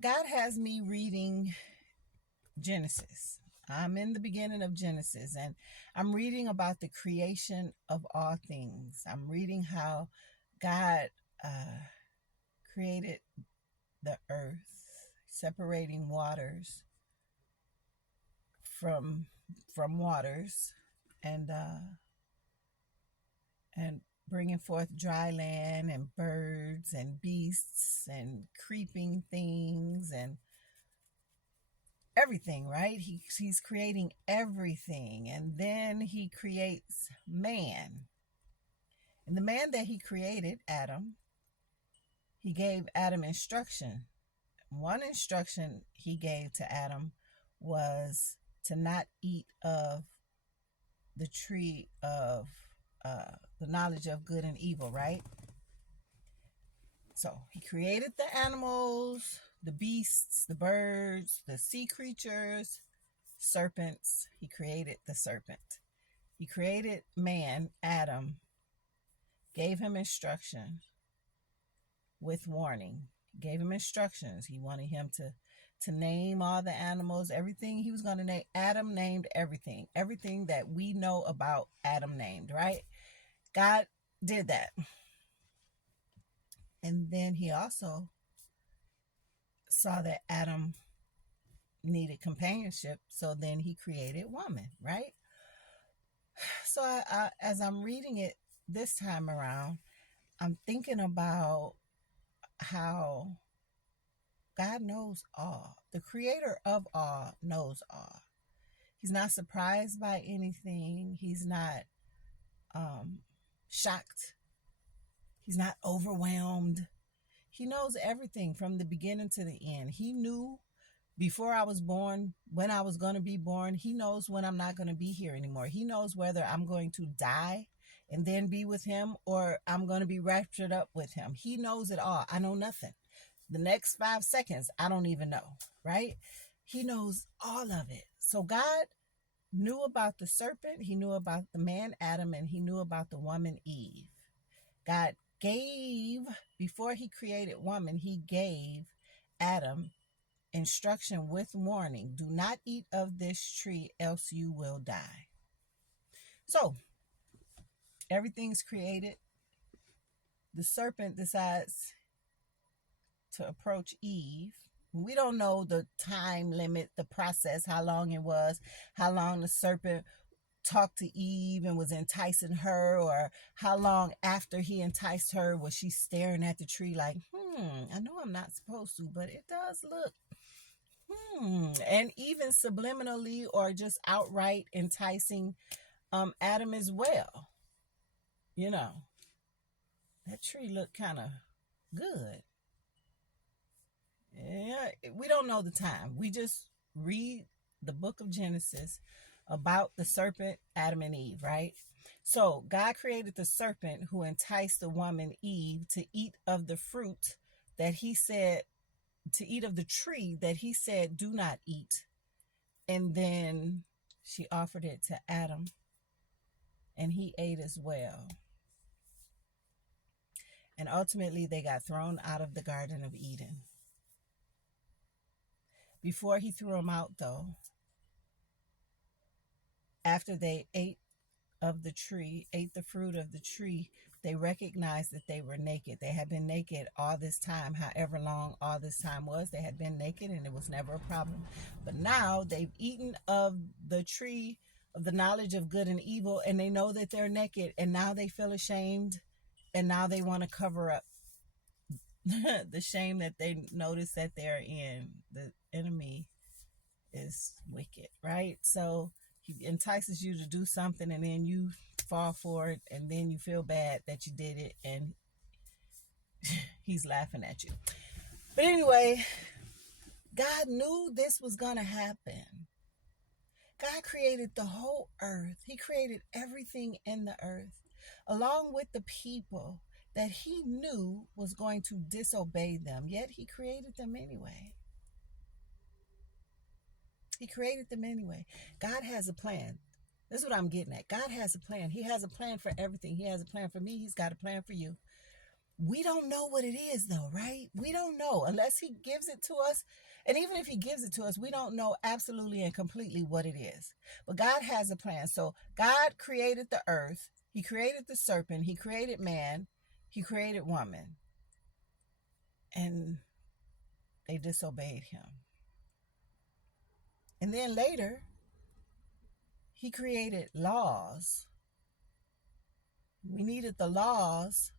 God has me reading Genesis. I'm in the beginning of Genesis and I'm reading about the creation of all things. I'm reading how God created the earth, separating waters from waters, and and bringing forth dry land and birds and beasts and creeping things and everything, right? He's creating everything, and then he creates man. And the man that he created, Adam, he gave Adam instruction. One instruction he gave to Adam was to not eat of the tree of the knowledge of good and evil, right? So he created the animals, the beasts, the birds, the sea creatures, serpents. He created the serpent. He created man, Adam, gave him instruction with warning. He gave him instructions. He wanted him to name all the animals, everything he was going to name. Adam named everything. Everything that we know about Adam named, right? God did that. And then he also saw that Adam needed companionship, so then he created woman, right? So as I'm reading it this time around, I'm thinking about how God knows all. The creator of all knows all. He's not surprised by anything. He's not shocked. He's not overwhelmed. He knows everything from the beginning to the end. He knew before I was born, when I was going to be born. He knows when I'm not going to be here anymore. He knows whether I'm going to die and then be with him or I'm going to be raptured up with him. He knows it all. I know nothing. The next 5 seconds, I don't even know, right? He knows all of it. So God knew about the serpent. He knew about the man, Adam, and he knew about the woman, Eve. God gave, before he created woman, he gave Adam instruction with warning: do not eat of this tree, else you will die. So everything's created. The serpent decides to approach Eve. We don't know the time limit, the process, how long it was, how long the serpent talked to Eve and was enticing her, or how long after he enticed her was she staring at the tree like, I know I'm not supposed to, but it does look, and even subliminally or just outright enticing Adam as well. You know, that tree looked kind of good. Yeah, we don't know the time. We just read the book of Genesis about the serpent, Adam and Eve, right? So God created the serpent who enticed the woman Eve to eat of the fruit that he said, to eat of the tree that he said, do not eat. And then she offered it to Adam and he ate as well. And ultimately they got thrown out of the Garden of Eden. Before he threw them out, though, after they ate of the tree, ate the fruit of the tree, they recognized that they were naked. They had been naked all this time, however long all this time was. They had been naked and it was never a problem. But now they've eaten of the tree of the knowledge of good and evil, and they know that they're naked, and now they feel ashamed, and now they want to cover up the shame that they notice that they're in. The enemy is wicked, right? So he entices you to do something and then you fall for it, and then you feel bad that you did it, and he's laughing at you. But anyway, God knew this was going to happen. God created the whole earth. He created everything in the earth, along with the people that he knew was going to disobey them, yet he created them anyway. He created them anyway. God has a plan. That's what I'm getting at. God has a plan. He has a plan for everything. He has a plan for me. He's got a plan for you. We don't know what it is though, right? We don't know unless he gives it to us. And even if he gives it to us, we don't know absolutely and completely what it is. But God has a plan. So God created the earth. He created the serpent. He created man. He created woman. And they disobeyed him. And then later, he created laws. We needed the laws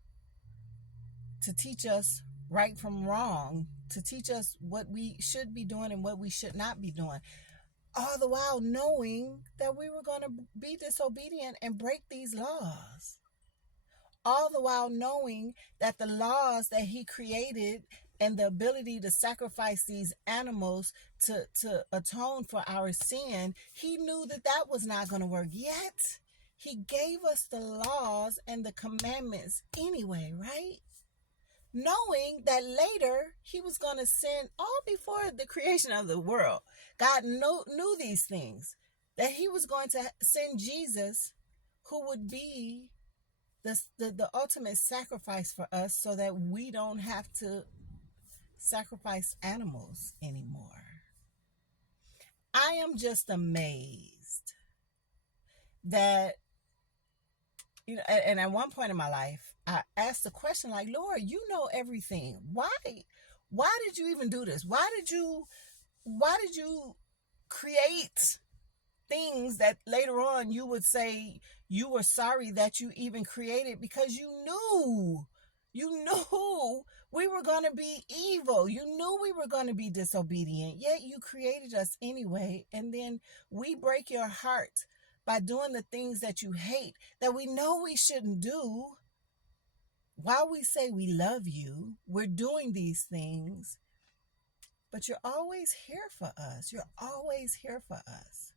to teach us right from wrong, to teach us what we should be doing and what we should not be doing. All the while knowing that we were going to be disobedient and break these laws. All the while knowing that the laws that he created and the ability to sacrifice these animals to atone for our sin, he knew that that was not going to work. Yet, he gave us the laws and the commandments anyway, right? Knowing that later he was going to send, all before the creation of the world, God knew these things, that he was going to send Jesus, who would be the ultimate sacrifice for us, so that we don't have to sacrifice animals anymore. I am just amazed that, and at one point in my life, I asked the question like, Lord, you know everything. Why did you even do this? Why did you create things that later on you would say you were sorry that you even created, because you knew we were going to be evil. You knew we were going to be disobedient, yet you created us anyway. And then we break your heart by doing the things that you hate, that we know we shouldn't do. While we say we love you, we're doing these things, but you're always here for us. You're always here for us.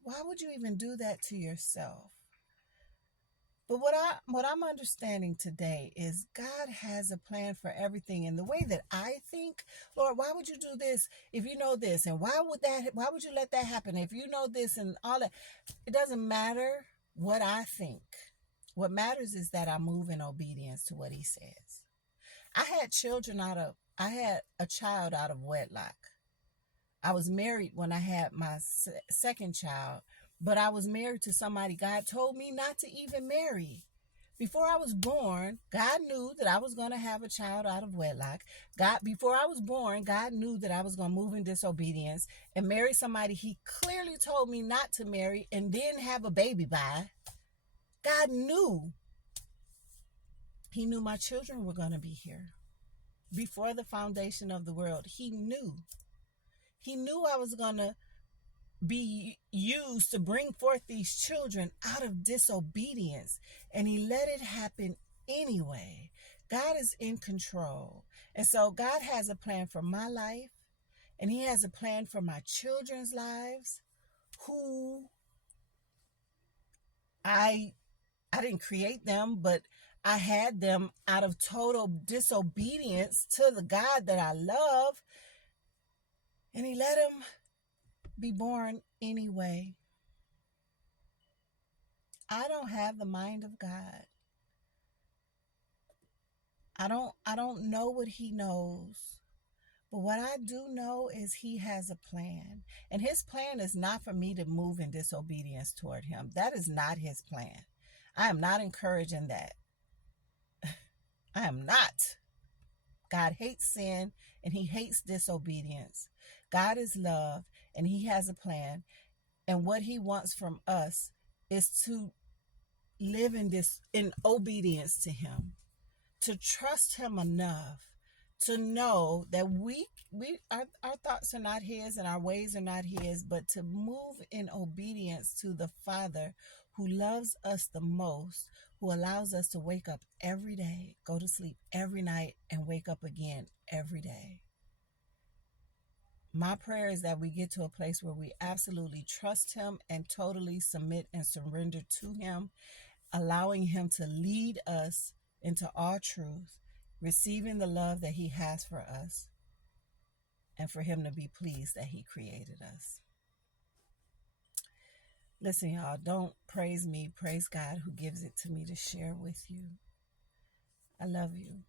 Why would you even do that to yourself? But what I'm understanding today is God has a plan for everything. And the way that I think, Lord, why would you do this if you know this? And why would you let that happen if you know this and all that? It doesn't matter what I think. What matters is that I move in obedience to what he says. I had a child out of wedlock. I was married when I had my second child, but I was married to somebody God told me not to even marry. Before I was born, God knew that I was going to have a child out of wedlock. Before I was born, God knew that I was going to move in disobedience and marry somebody he clearly told me not to marry and then have a baby by. God knew. He knew my children were going to be here. Before the foundation of the world, he knew. He knew I was going to be used to bring forth these children out of disobedience, and he let it happen anyway. God is in control. And so God has a plan for my life, and he has a plan for my children's lives, who I didn't create them, but I had them out of total disobedience to the God that I love, and he let them be born anyway. I don't have the mind of God. I don't know what he knows. But what I do know is he has a plan. And his plan is not for me to move in disobedience toward him. That is not his plan. I am not encouraging that. I am not. God hates sin and he hates disobedience. God is love and he has a plan. And what he wants from us is to live in obedience to him, to trust him enough to know that our thoughts are not his and our ways are not his, but to move in obedience to the Father who loves us the most, who allows us to wake up every day, go to sleep every night, and wake up again every day. My prayer is that we get to a place where we absolutely trust him and totally submit and surrender to him, allowing him to lead us into all truth, receiving the love that he has for us, and for him to be pleased that he created us. Listen, y'all, don't praise me, praise God who gives it to me to share with you. I love you.